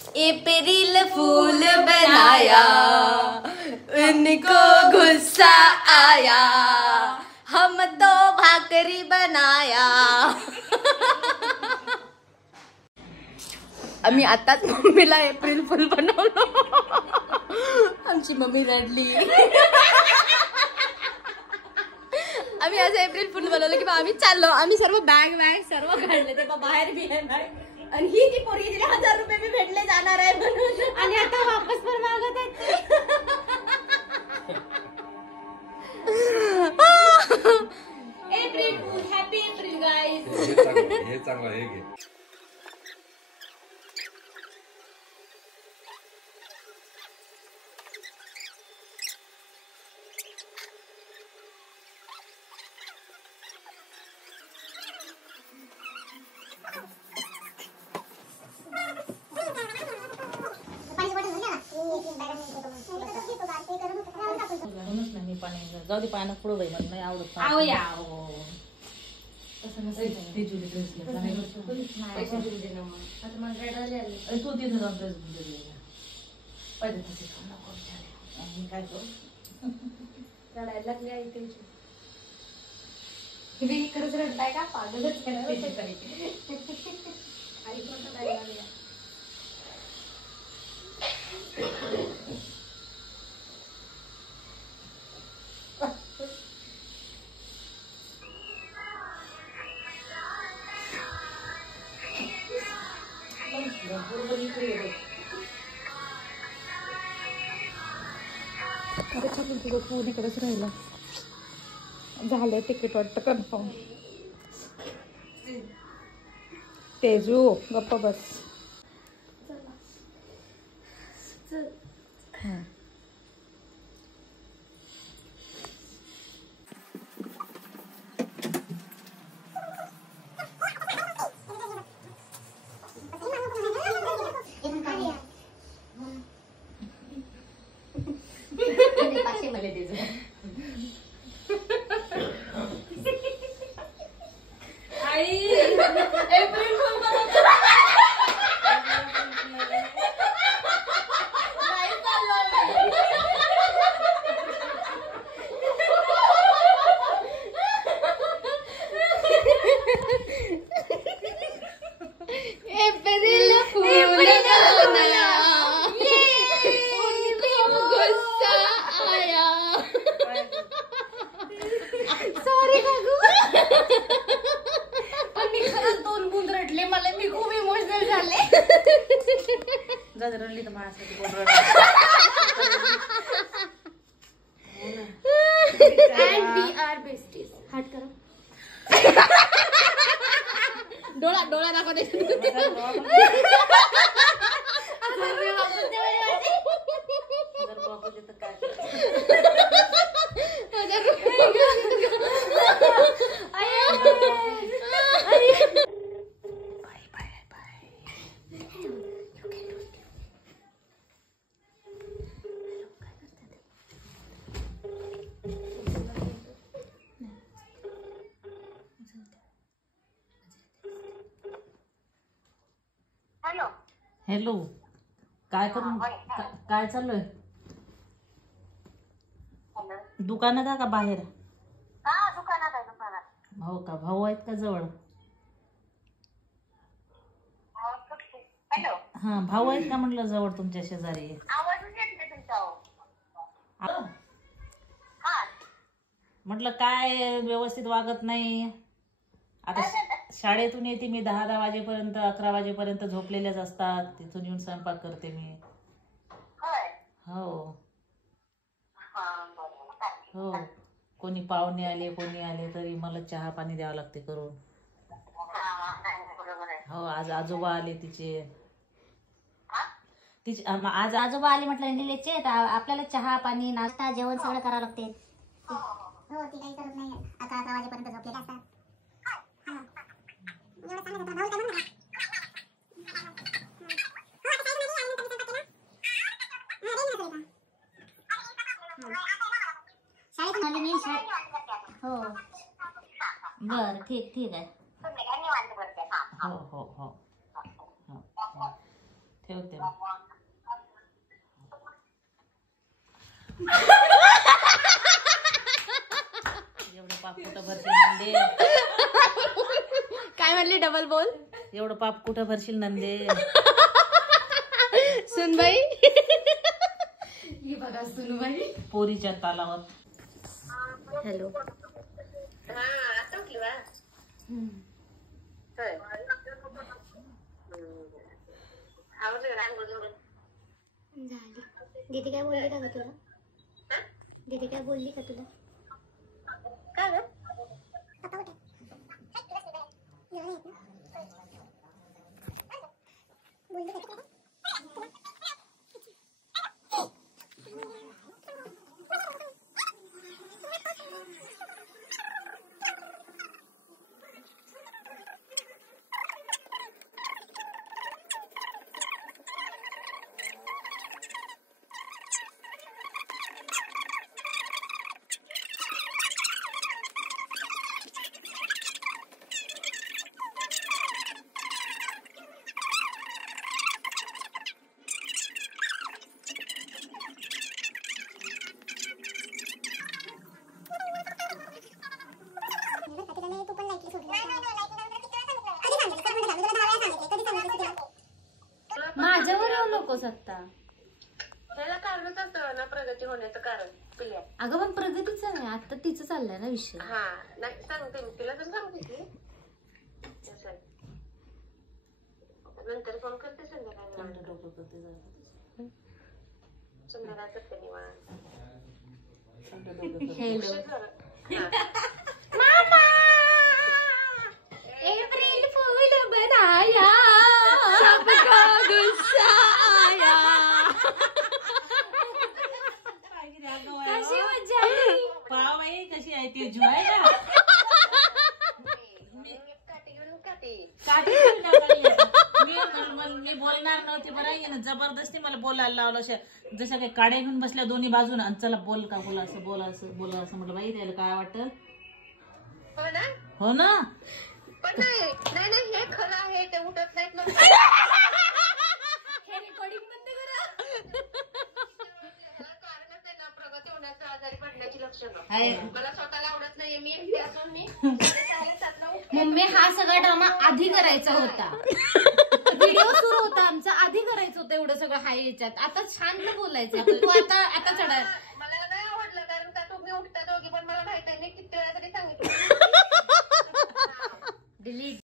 अप्रैल फूल बनाया, उनको गुस्सा आया, हम तो भाकरी बनाया. आम्ही आताच मम्मीला एप्रिल फुल बनवलो. आमची मम्मी रडली. आम्ही असं एप्रिल फुल बनवलं की आम्ही चाललो. आम्ही सर्व बॅग सर्व काढले ते बाहेर बी आहे बॅग. आणि ही ती पोरगी तिला 1000 रुपये मी भेटले जाणार आहे म्हणून आणि आता वापस पण मागत आहेत. April fool, happy April guys. हे चांगलं हे घे. जाऊ दे पाण्यात पुढं बाई मला नाही आवडत. तू तिथे जाऊन ड्रेस पहिले तसे काय करू खरंच रडताय का पागलच तू इकडेच राहिला. झालंय तिकीट वाटतं कन्फर्म. तेजू गप्प बस. रडली तर माझ्यासाठी कोण डोळा डोळा दाखवते. हॅलो, काय करून काय चाललंय? दुकानात आहे का बाहेर? दुकानात आहे. दुकानात. हो का? भाऊ आहेत का जवळ? हॅलो, हा भाऊ आहेत का म्हटलं जवळ तुमच्या शेजारी? आवाजच येत नाही तुमचा. म्हटलं काय व्यवस्थित वागत नाही. आता शाळेतून येते मी 10 वाजेपर्यंत, 11 वाजेपर्यंत झोपलेल्याच असतात. तिथून येऊन स्वयंपाक करते मी. हो हो, कोणी पाहुणे आले कोणी आले तरी मला चहा पाणी द्यावं लागते करून. हो, आज आजोबा आले तिचे आज आजोबा आले म्हटलं निलेचे, आपल्याला चहा पाणी नाश्ता जेवण सगळं करावं लागते. हो, ती काही करत नाही. 11 वाजेपर्यंत झोपलेले असतात. हो बर, ठीक आहे. हो हो हो. ठेवते एवढं पाप कुठं भरशील नंदे, काय म्हणली डबल बोल. एवढं पाप कुठं भरशील नंदे. सुनबाई ही बघा सुनबाई पोरीच्या तालावर. हॅलो. हा आता उठली वा होय आवडलं रांगोळ जोडून झाली. दीदी काय बोलली का ग तुला? दीदी काय बोलली का तुला? का ग माझ्यावर येऊ नकोस आता. त्याला कारणच असतं ना प्रगती होण्याचं कारण पिल्या. अगं पण प्रगतीचं नाही, आता तिचं चाललंय ना विषय. हा नाही सांगते मी तिला तर सांगते की असं. नंतर फोन करते संध्याकाळी. संध्याकाळी करते निवांत. हॅलो. हा. मामा एप्रिल फूल बनाया सबका गुस्सा आया. कशी मजा आली. पाव आहे कशी आहे ती जुवाय ना. काठी घेऊन काठी. मी बोलणार नव्हती बरं आहे जबरदस्ती मला बोलायला लावलं. जसं काही काड्या घेऊन बसल्या दोन्ही बाजून आणि चला बोल का बोला असं बोला असं बोला असं म्हटलं. बाई त्याला काय वाटत. हो ना हो ना. पण नाही नाही नाही हे खरं आहे ते उठत नाहीत लोक. हे रेकॉर्डिंग बंद करा. कारणच आहे ना प्रगती होण्याचं आजारी पडण्याची लक्षणं. आहे. मला स्वतःला आवडत नाहीये मी एकटी असून मी 6:30 उठते. मम्मी हा सगळा ड्रामा आधी करायचा होता. व्हिडिओ सुरू होता आमचा, आधी करायचं होतं एवढं सगळं हाय याच्यात. आता शांत बोलायचं. तू आता चढाय मला नाही आवडलं कारण का तुम्ही उठता दोघी पण मला माहित आहे मी किती वेळा तरी सांगितलं. डिलीट